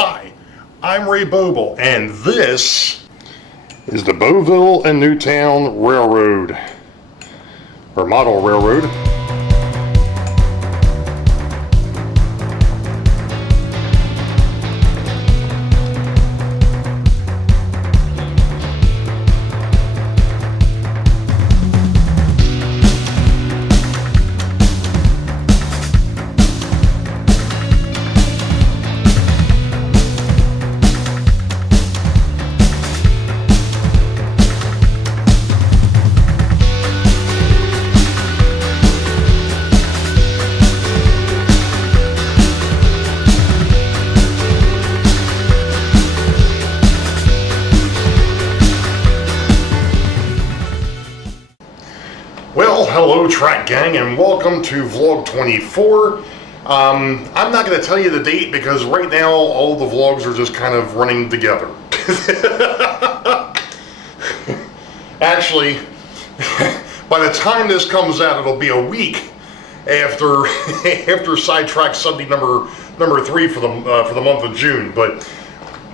Hi, I'm Ray Boeville, and this is the Boeville and Newtown Railroad, or model railroad. Well, hello track gang, and welcome to vlog 24. I'm not going to tell you the date because right now all the vlogs are just kind of running together. Actually, by the time this comes out, it'll be a week after after Sidetrack Sunday number 3 for the month of June. But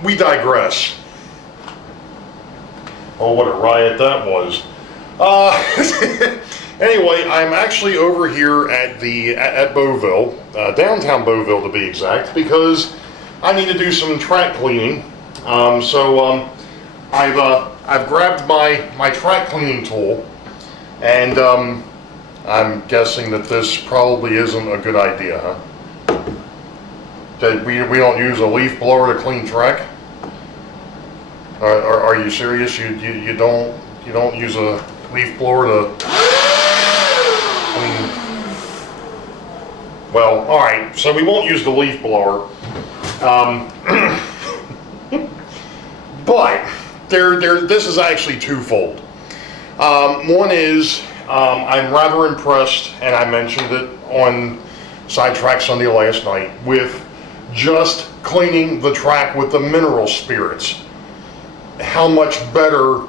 we digress. Oh, what a riot that was! Anyway, I'm actually over here at Boeville, Downtown Boeville to be exact, because I need to do some track cleaning. I've grabbed my track cleaning tool, and I'm guessing that this probably isn't a good idea, huh? That we don't use a leaf blower to clean track? Are you serious? You don't use a leaf blower to clean? Well, all right. So we won't use the leaf blower. But this is actually twofold. One is I'm rather impressed, and I mentioned it on Sidetrack Sunday last night, with just cleaning the track with the mineral spirits. How much better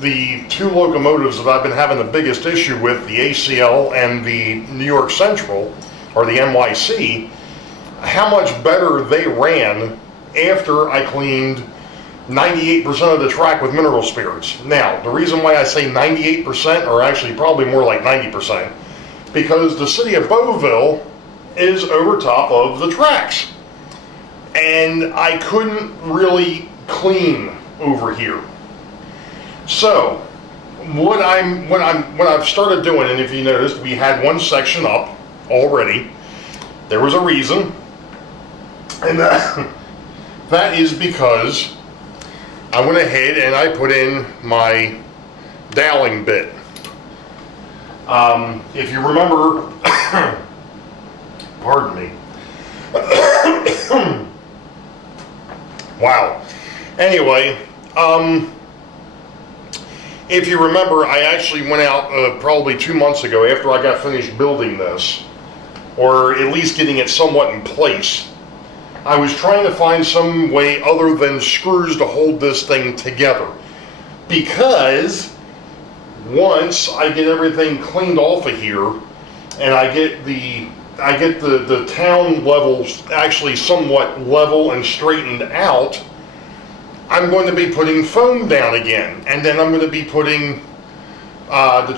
the two locomotives that I've been having the biggest issue with, the ACL and the New York Central, or the NYC, how much better they ran after I cleaned 98% of the track with mineral spirits. Now, the reason why I say 98%, or actually probably more like 90%, because the city of Boeville is over top of the tracks. And I couldn't really clean over here. So, what I've started doing, and if you noticed, we had one section up already. There was a reason, and that is because I went ahead and I put in my doweling bit. If you remember, pardon me. Wow. Anyway, if you remember, I actually went out probably 2 months ago after I got finished building this, or at least getting it somewhat in place. I was trying to find some way other than screws to hold this thing together, because once I get everything cleaned off of here and I get the town levels actually somewhat level and straightened out, I'm going to be putting foam down again, and then I'm going to be putting the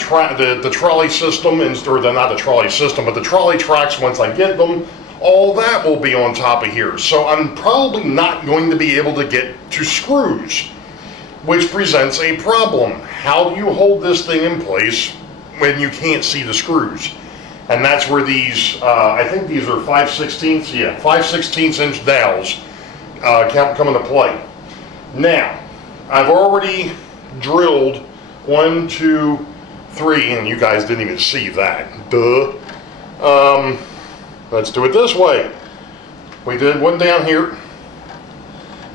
trolley system, or not the trolley system, but the trolley tracks once I get them. All that will be on top of here. So I'm probably not going to be able to get to screws, which presents a problem. How do you hold this thing in place when you can't see the screws? And that's where these, I think these are 5/16, yeah, 5/16 inch dowels come into play. Now, I've already drilled 1, 2, 3, and you guys didn't even see that. Duh. Let's do it this way. We did one down here.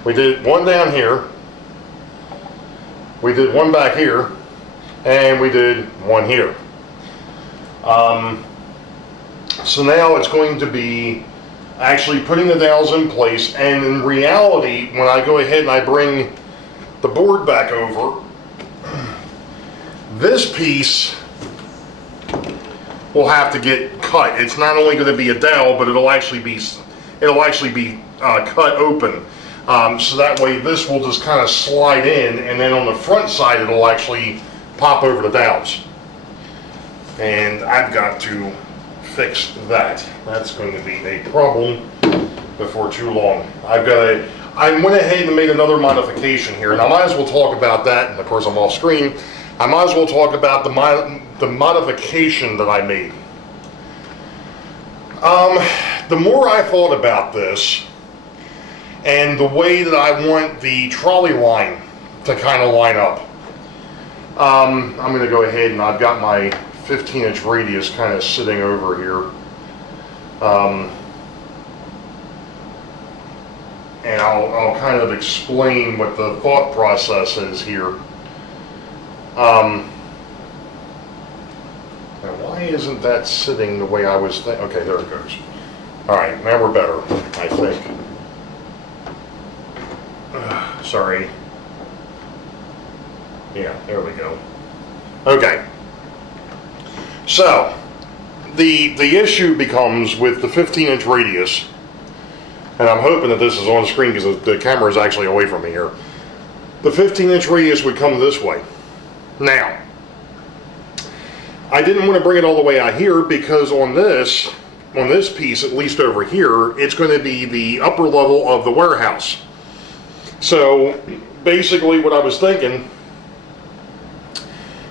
We did one down here. We did one back here. And we did one here. So now it's going to be actually putting the dowels in place, and in reality, when I go ahead and I bring the board back over, this piece will have to get It's not only going to be a dowel, but it'll actually be cut open. So that way this will just kind of slide in, and then on the front side it'll actually pop over the downs. And I've got to fix that. That's going to be a problem before too long. I went ahead and made another modification here, and I might as well talk about that, and of course I'm off screen. I might as well talk about the modification that I made. The more I thought about this, and the way that I want the trolley line to kind of line up, I'm going to go ahead and I've got my 15-inch radius kind of sitting over here. And I'll kind of explain what the thought process is here. Now why isn't that sitting the way I was thinking? Okay, there it goes. All right, now we're better, I think. Sorry. Yeah, there we go. Okay. So, the issue becomes with the 15-inch radius, and I'm hoping that this is on screen because the camera is actually away from me here. The 15-inch radius would come this way. Now, I didn't want to bring it all the way out here because on this piece, at least over here, it's going to be the upper level of the warehouse. So basically what I was thinking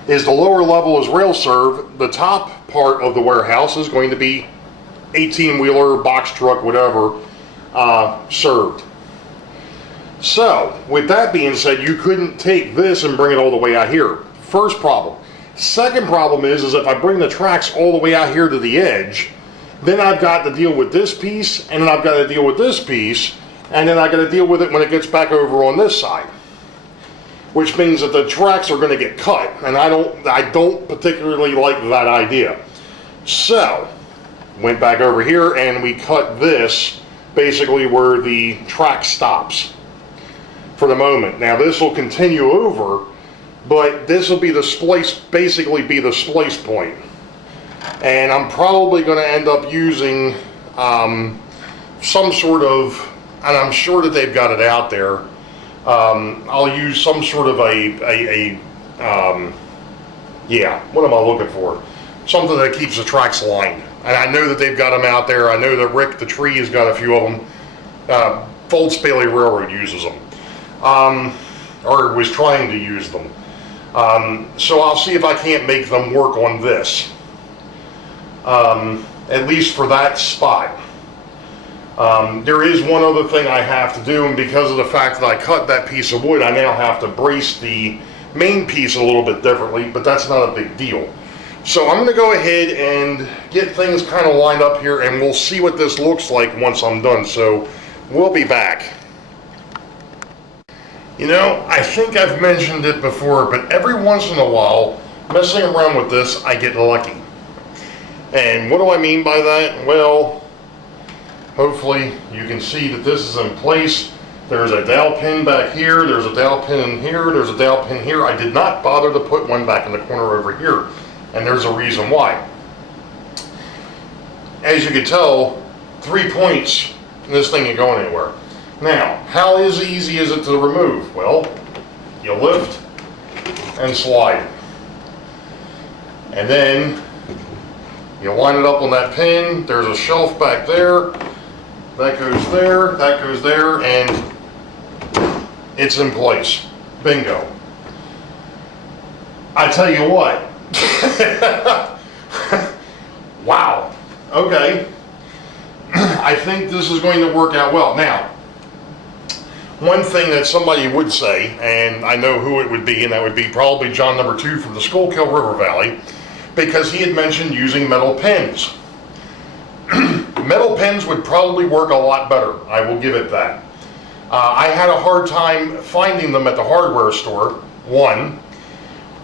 is the lower level is rail serve, the top part of the warehouse is going to be 18-wheeler, box truck, whatever, served. So with that being said, you couldn't take this and bring it all the way out here. First problem. Second problem is if I bring the tracks all the way out here to the edge, then I've got to deal with this piece, and then I've got to deal with this piece, and then I got to deal with it when it gets back over on this side, which means that the tracks are going to get cut, and I don't particularly like that idea. So went back over here and we cut this basically where the track stops for the moment. Now this will continue over, but this will be the splice, basically be the splice point, and I'm probably going to end up using some sort of, and I'm sure that they've got it out there. I'll use some sort of yeah, what am I looking for? Something that keeps the tracks lined. And I know that they've got them out there. I know that Rick the Tree has got a few of them. Folds Bailey Railroad uses them. Or was trying to use them. So I'll see if I can't make them work on this. At least for that spot. There is one other thing I have to do, and because of the fact that I cut that piece of wood, I now have to brace the main piece a little bit differently, but that's not a big deal. So I'm going to go ahead and get things kind of lined up here, and we'll see what this looks like once I'm done. So we'll be back. You know, I think I've mentioned it before, but every once in a while, messing around with this, I get lucky. And what do I mean by that? Well, hopefully you can see that this is in place. There's a dowel pin back here, there's a dowel pin in here, there's a dowel pin here. I did not bother to put one back in the corner over here, and there's a reason why. As you can tell, 3 points, and this thing ain't going anywhere. Now, how easy is it to remove? Well, you lift and slide. And then you line it up on that pin. There's a shelf back there. That goes there, that goes there, and it's in place. Bingo. I tell you what. Wow. Okay. I think this is going to work out well. Now, one thing that somebody would say, and I know who it would be, and that would be probably John number 2 from the Schuylkill River Valley, because he had mentioned using metal pins. Metal pins would probably work a lot better, I will give it that. I had a hard time finding them at the hardware store, 1.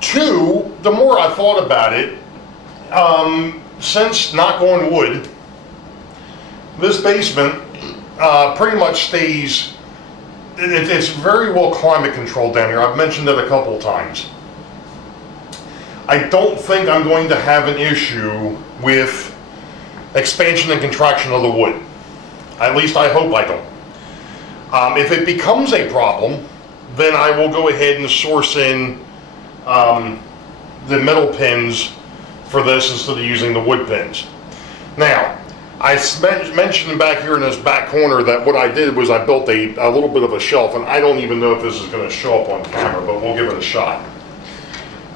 2, the more I thought about it, since, knock on wood, this basement pretty much stays, it's very well climate controlled down here. I've mentioned it a couple of times. I don't think I'm going to have an issue with expansion and contraction of the wood. At least I hope I don't. If it becomes a problem, then I will go ahead and source in the metal pins for this instead of using the wood pins. Now, I mentioned back here in this back corner that what I did was I built a little bit of a shelf, and I don't even know if this is going to show up on camera, but we'll give it a shot.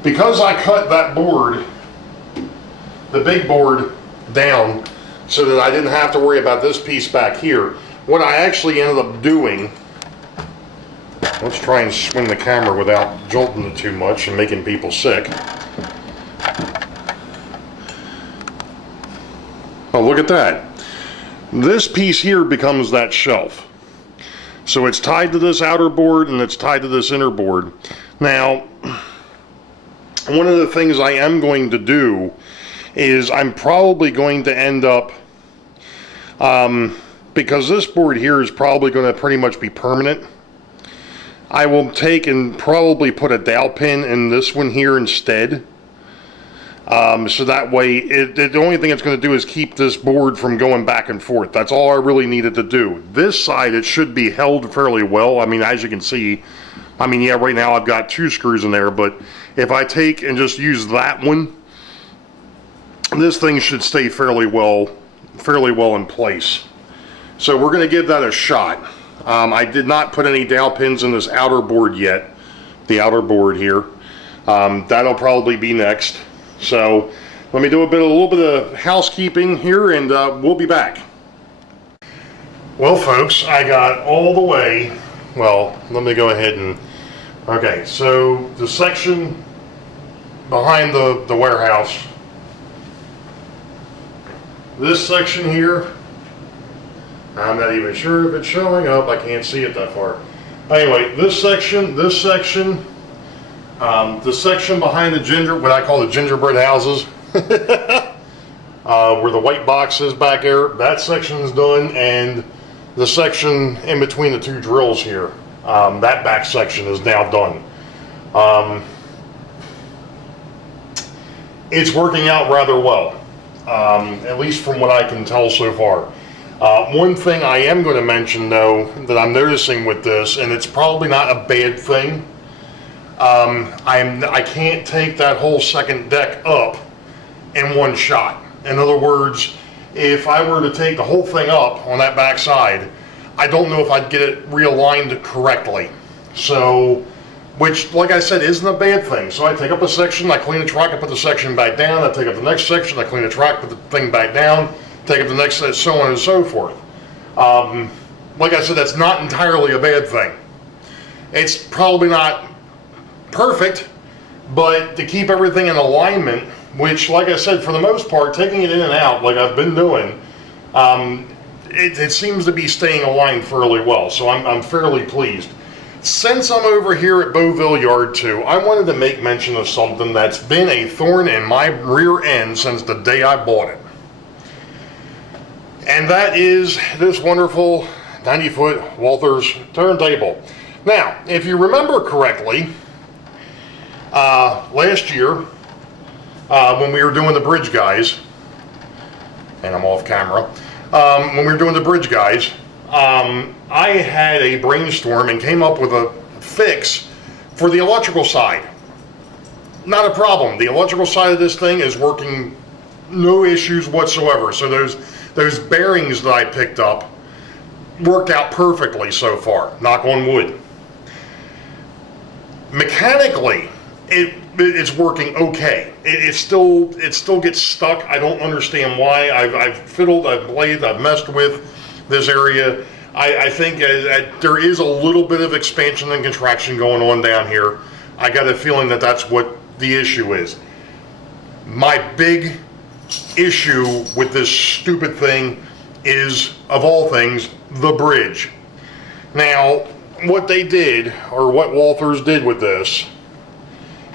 Because I cut that board, the big board, down so that I didn't have to worry about this piece back here, what I actually ended up doing, let's try and swing the camera without jolting it too much and making people sick. Oh, look at that. This piece here becomes that shelf. So it's tied to this outer board and it's tied to this inner board. Now, one of the things I am going to do is I'm probably going to end up, because this board here is probably going to pretty much be permanent, I will take and probably put a dowel pin in this one here instead. So that way, the only thing it's going to do is keep this board from going back and forth. That's all I really needed to do. This side, it should be held fairly well. I mean, as you can see, I mean, yeah, right now I've got 2 screws in there, but if I take and just use that one, this thing should stay fairly well in place. So we're going to give that a shot. I did not put any dowel pins in this outer board yet, the outer board here. That'll probably be next. So let me do a little bit of housekeeping here, and we'll be back. Well, folks, I got all the way. Well, let me go ahead and. Okay, so the section behind the warehouse. This section here. I'm not even sure if it's showing up. I can't see it that far. Anyway, this section. The section behind the what I call the gingerbread houses, where the white box is back there, that section is done, and the section in between the 2 drills here, that back section is now done. It's working out rather well, at least from what I can tell so far. One thing I am going to mention, though, that I'm noticing with this, and it's probably not a bad thing, I can't take that whole second deck up in one shot. In other words, if I were to take the whole thing up on that back side, I don't know if I'd get it realigned correctly. So, which, like I said, isn't a bad thing. So I take up a section, I clean the track, I put the section back down, I take up the next section, I clean the track, put the thing back down, take up the next set, so on and so forth. Like I said, that's not entirely a bad thing. It's probably not perfect, but to keep everything in alignment, which, like I said, for the most part, taking it in and out like I've been doing, it seems to be staying aligned fairly well, so I'm fairly pleased. Since I'm over here at Boeville Yard 2, I wanted to make mention of something that's been a thorn in my rear end since the day I bought it. And that is this wonderful 90-foot Walthers turntable. Now, if you remember correctly, last year, when we were doing the bridge guys, and I'm off camera, when we were doing the bridge guys, I had a brainstorm and came up with a fix for the electrical side. Not a problem. The electrical side of this thing is working, no issues whatsoever. So those bearings that I picked up worked out perfectly so far, knock on wood. Mechanically, it's working okay. It still gets stuck. I don't understand why. I've fiddled, I've bladed, I've messed with this area. I think there is a little bit of expansion and contraction going on down here. I got a feeling that that's what the issue is. My big issue with this stupid thing is, of all things, the bridge. Now, what they did, or what Walthers did with this,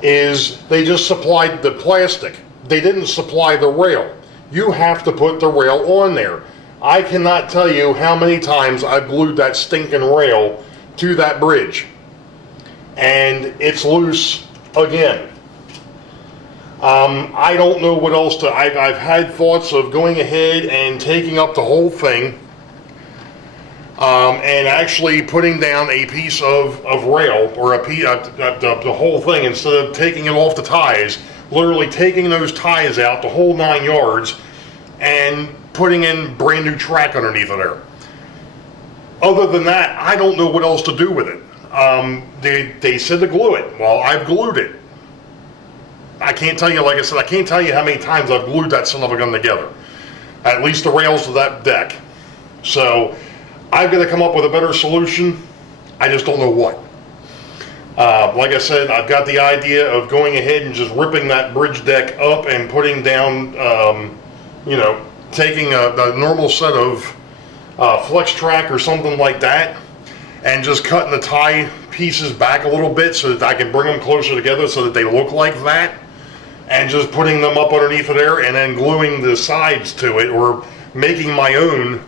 is they just supplied the plastic. They didn't supply the rail. You have to put the rail on there. I cannot tell you how many times I glued that stinking rail to that bridge, and it's loose again. I don't know what else to. I've had thoughts of going ahead and taking up the whole thing, and actually putting down a piece of rail, or the whole thing, instead of taking it off the ties, literally taking those ties out, the whole 9 yards, and putting in brand new track underneath of there. Other than that, I don't know what else to do with it. They said to glue it. Well, I've glued it. I can't tell you, like I said, I can't tell you how many times I've glued that son of a gun together. At least the rails to that deck. So I've got to come up with a better solution. I just don't know what. Like I said, I've got the idea of going ahead and just ripping that bridge deck up and putting down, taking a normal set of flex track or something like that, and just cutting the tie pieces back a little bit so that I can bring them closer together so that they look like that, and just putting them up underneath of there and then gluing the sides to it, or making my own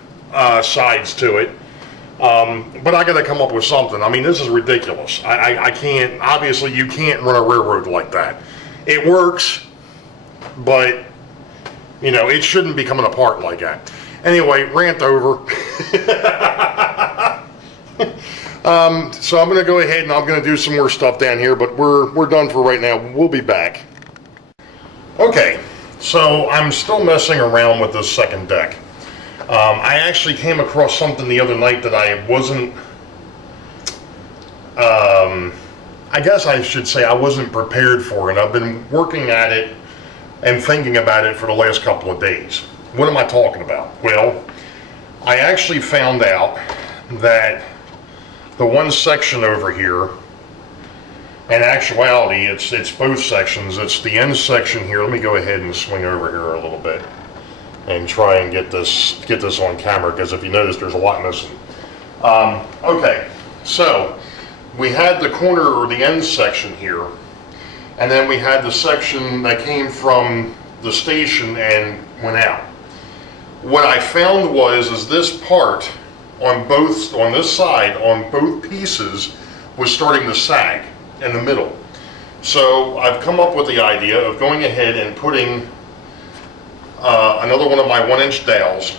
sides to it. But I got to come up with something. I mean, this is ridiculous. I can't, obviously you can't run a railroad like that. It works, but it shouldn't be coming apart like that. Anyway, rant over. So I'm going to go ahead and I'm going to do some more stuff down here, but we're done for right now. We'll be back. Okay, so I'm still messing around with this second deck. I actually came across something the other night that I wasn't, I guess I should say I wasn't prepared for it. I've been working at it and thinking about it for the last couple of days. What am I talking about? Well, I actually found out that the one section over here, in actuality, it's both sections. It's the end section here. Let me go ahead and swing over here a little bit and try and get this on camera, because if you notice, there's a lot missing. Okay, so we had the corner or the end section here, and then we had the section that came from the station and went out. What I found is this part on this side, on both pieces, was starting to sag in the middle. So I've come up with the idea of going ahead and putting another one of my 1-inch dowels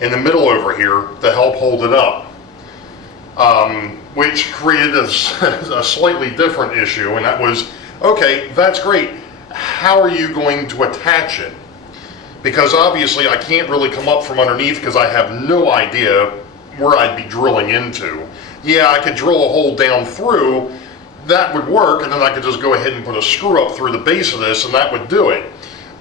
in the middle over here to help hold it up, which created a slightly different issue, and that was, okay, that's great. How are you going to attach it? Because obviously I can't really come up from underneath because I have no idea where I'd be drilling into. Yeah, I could drill a hole down through, that would work, and then I could just go ahead and put a screw up through the base of this and that would do it.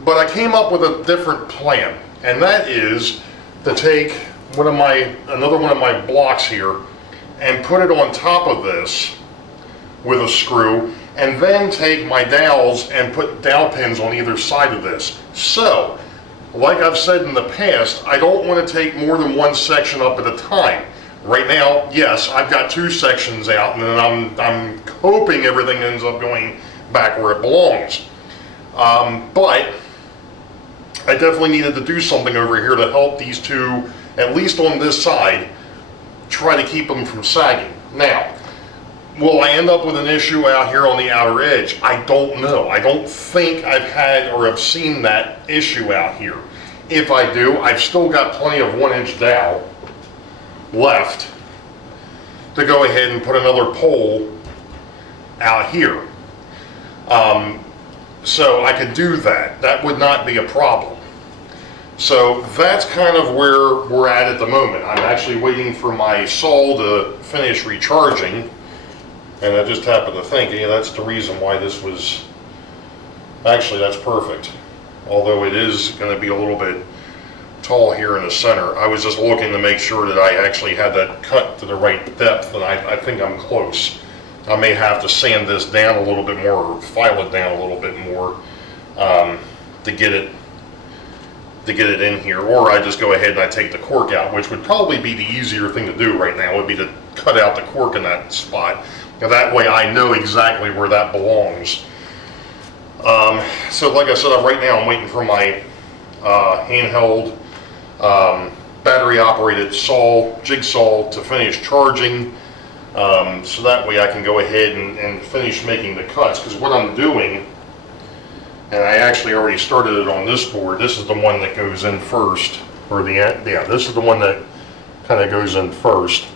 But I came up with a different plan, and that is to take another one of my blocks here and put it on top of this with a screw, and then take my dowels and put dowel pins on either side of this. So, like I've said in the past, I don't want to take more than one section up at a time. Right now, yes, I've got 2 sections out, and then I'm hoping everything ends up going back where it belongs. But I definitely needed to do something over here to help these two, at least on this side, try to keep them from sagging. Now, will I end up with an issue out here on the outer edge? I don't know. I don't think I've had or have seen that issue out here. If I do, I've still got plenty of 1-inch dowel left to go ahead and put another pole out here. So I could do that. That would not be a problem. So that's kind of where we're at the moment. I'm actually waiting for my saw to finish recharging. And I just happened to think, yeah, that's the reason why this was, actually that's perfect. Although it is going to be a little bit tall here in the center. I was just looking to make sure that I actually had that cut to the right depth, and I think I'm close. I may have to sand this down a little bit more, or file it down a little bit more to get it in here. Or I just go ahead and I take the cork out, which would probably be the easier thing to do right now, would be to cut out the cork in that spot. Now, that way I know exactly where that belongs. So like I said, right now I'm waiting for my handheld battery operated jigsaw to finish charging, so that way I can go ahead and finish making the cuts. Because what I'm doing, and I actually already started it on this board, this is the one that goes in first, or this is the one that kind of goes in first.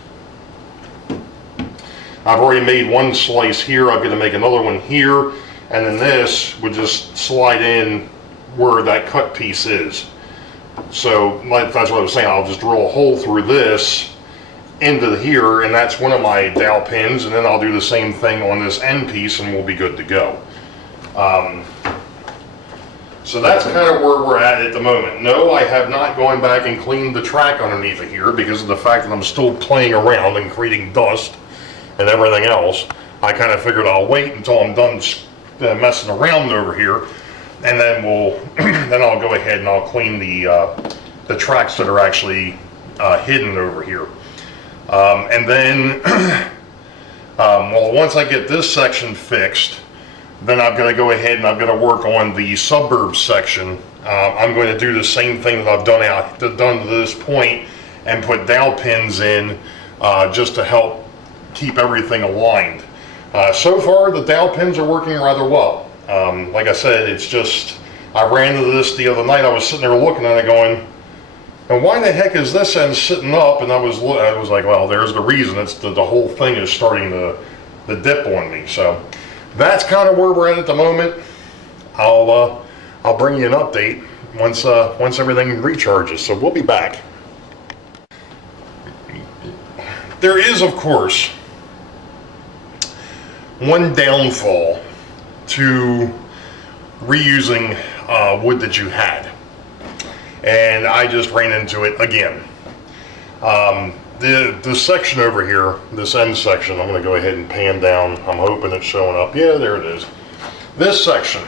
I've already made one slice here. I'm going to make another one here, and then this would just slide in where that cut piece is. So that's what I was saying. I'll just drill a hole through this into here, and that's one of my dowel pins, and then I'll do the same thing on this end piece, and we'll be good to go. So that's kind of where we're at the moment. No, I have not gone back and cleaned the track underneath of here because of the fact that I'm still playing around and creating dust and everything else. I kind of figured I'll wait until I'm done messing around over here, and then then I'll go ahead and I'll clean the tracks that are actually hidden over here. And then, well, once I get this section fixed, then I'm going to go ahead and I'm going to work on the suburb section. I'm going to do the same thing that I've done to this point and put dowel pins in just to help keep everything aligned. So far, the dowel pins are working rather well. Like I said, it's just, I ran into this the other night. I was sitting there looking at it going, and why the heck is this end sitting up? And I was like, well, there's the reason. It's the whole thing is starting to dip on me. So that's kind of where we're at the moment. I'll bring you an update once everything recharges. So we'll be back. There is, of course, one downfall to reusing wood that you had, and I just ran into it again. The section over here, this end section, I'm going to go ahead and pan down. I'm hoping it's showing up. Yeah, there it is. This section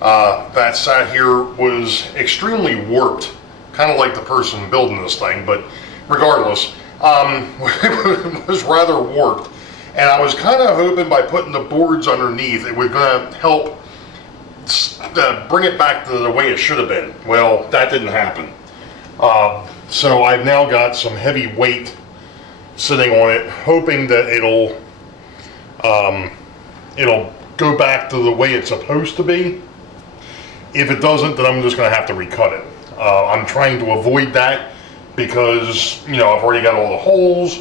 that sat here was extremely warped, kind of like the person building this thing, but regardless, it was rather warped. And I was kind of hoping by putting the boards underneath, it was going to help bring it back to the way it should have been. Well, that didn't happen. So I've now got some heavy weight sitting on it, hoping that it'll go back to the way it's supposed to be. If it doesn't, then I'm just going to have to recut it. I'm trying to avoid that because, you know, I've already got all the holes.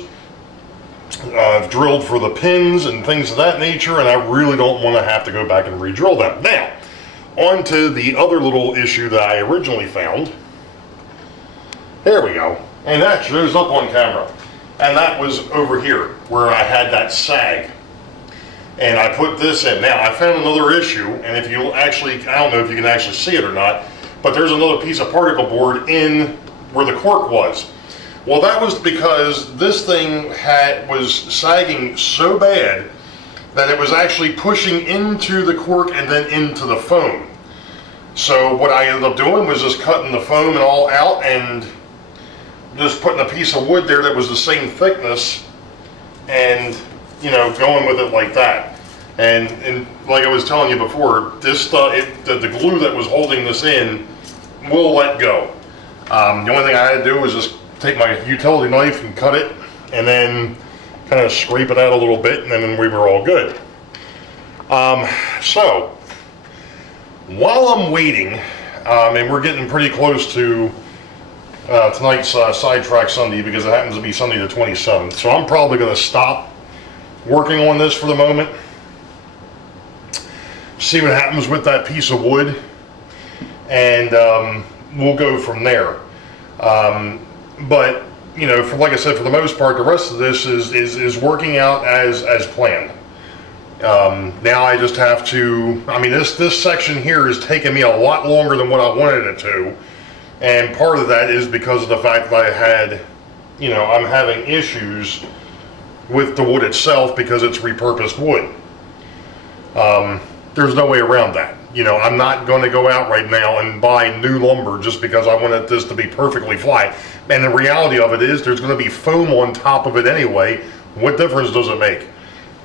I've drilled for the pins and things of that nature, and I really don't want to have to go back and re-drill them. Now, on to the other little issue that I originally found. There we go. And that shows up on camera. And that was over here, where I had that sag. And I put this in. Now, I found another issue, and if you actually, I don't know if you can actually see it or not, but there's another piece of particle board in where the cork was. Well, that was because this thing was sagging so bad that it was actually pushing into the cork and then into the foam. So what I ended up doing was just cutting the foam and all out and just putting a piece of wood there that was the same thickness and, you know, going with it like that. And like I was telling you before, this the glue that was holding this in will let go. The only thing I had to do was just take my utility knife and cut it and then kind of scrape it out a little bit, and then we were all good. So while I'm waiting, and we're getting pretty close to tonight's sidetrack Sunday because it happens to be Sunday the 27th, so I'm probably going to stop working on this for the moment, see what happens with that piece of wood, and we'll go from there. But, you know, like I said, for the most part, the rest of this is working out as planned. Now I just have to, I mean, this section here is taking me a lot longer than what I wanted it to. And part of that is because of the fact that I had, you know, I'm having issues with the wood itself because it's repurposed wood. There's no way around that. You know, I'm not going to go out right now and buy new lumber just because I wanted this to be perfectly flat. And the reality of it is there's going to be foam on top of it anyway. What difference does it make?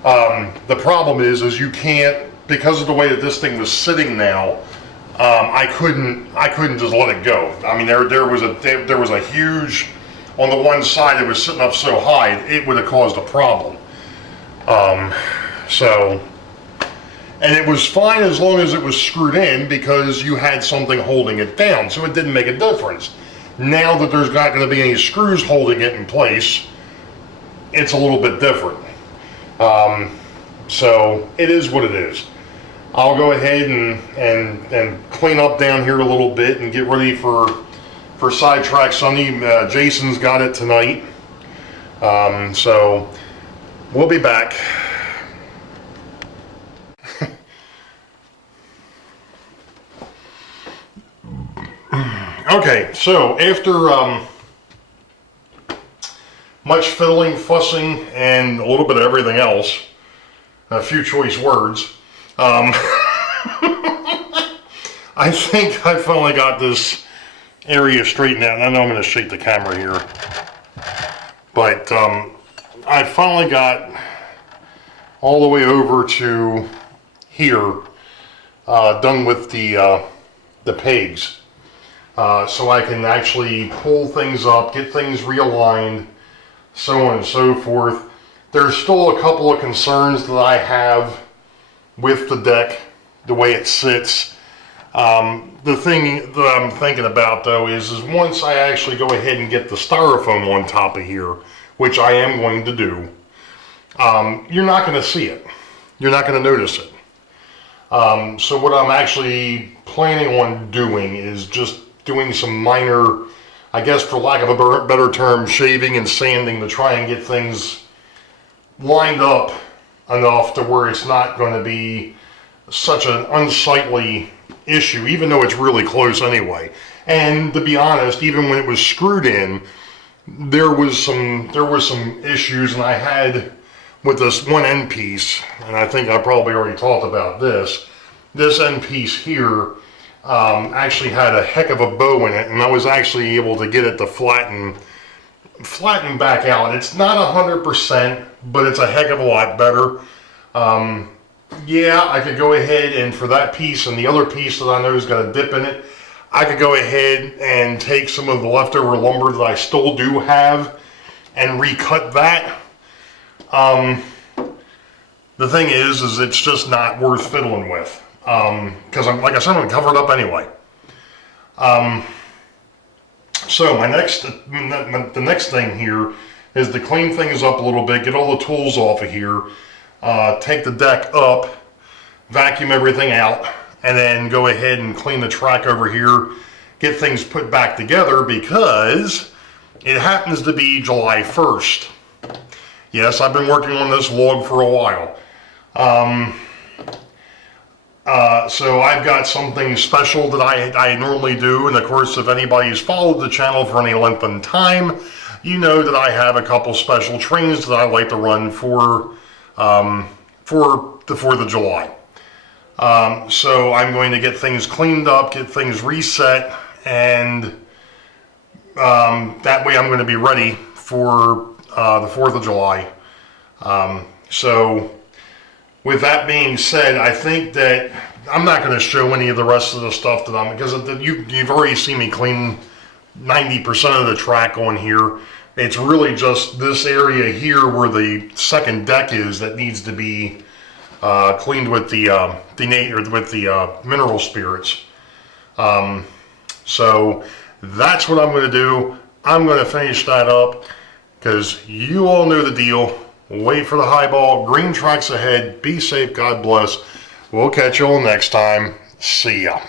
The problem is you can't, because of the way that this thing was sitting now, I couldn't just let it go. I mean, there was a huge, on the one side it was sitting up so high, it would have caused a problem. And it was fine as long as it was screwed in because you had something holding it down, so it didn't make a difference. Now that there's not going to be any screws holding it in place, it's a little bit different. So it is what it is. I'll go ahead and clean up down here a little bit and get ready for Sidetrack Sunday. Jason's got it tonight. So we'll be back. Okay, so after much fiddling, fussing, and a little bit of everything else, a few choice words, I think I finally got this area straightened out. And I know I'm going to shake the camera here, but I finally got all the way over to here, done with the pegs. So I can actually pull things up, get things realigned, so on and so forth. There's still a couple of concerns that I have with the deck, the way it sits. The thing that I'm thinking about though is once I actually go ahead and get the styrofoam on top of here, which I am going to do, you're not going to see it. You're not going to notice it. So what I'm actually planning on doing is just doing some minor, I guess for lack of a better term, shaving and sanding to try and get things lined up enough to where it's not going to be such an unsightly issue, even though it's really close anyway. And to be honest, even when it was screwed in, there was some issues, and I had with this one end piece, and I think I probably already talked about this end piece here actually had a heck of a bow in it, and I was actually able to get it to flatten back out. It's not 100%, but it's a heck of a lot better. Yeah, I could go ahead and for that piece and the other piece that I know is going to dip in it, I could go ahead and take some of the leftover lumber that I still do have and recut that. The thing is it's just not worth fiddling with. Because like I said, I'm going to cover it up anyway. So the next thing here is to clean things up a little bit, get all the tools off of here, take the deck up, vacuum everything out, and then go ahead and clean the track over here, get things put back together because it happens to be July 1st. Yes, I've been working on this log for a while. So I've got something special that I normally do, and of course if anybody's followed the channel for any length of time, you know that I have a couple special trains that I like to run for the 4th of July. So I'm going to get things cleaned up, get things reset, and that way I'm going to be ready for the 4th of July. So with that being said, I think that I'm not going to show any of the rest of the stuff that because you've already seen me clean 90% of the track on here. It's really just this area here where the second deck is that needs to be cleaned with the mineral spirits. So that's what I'm going to do. I'm going to finish that up because you all know the deal. Wait for the highball. Green tracks ahead. Be safe. God bless. We'll catch you all next time. See ya.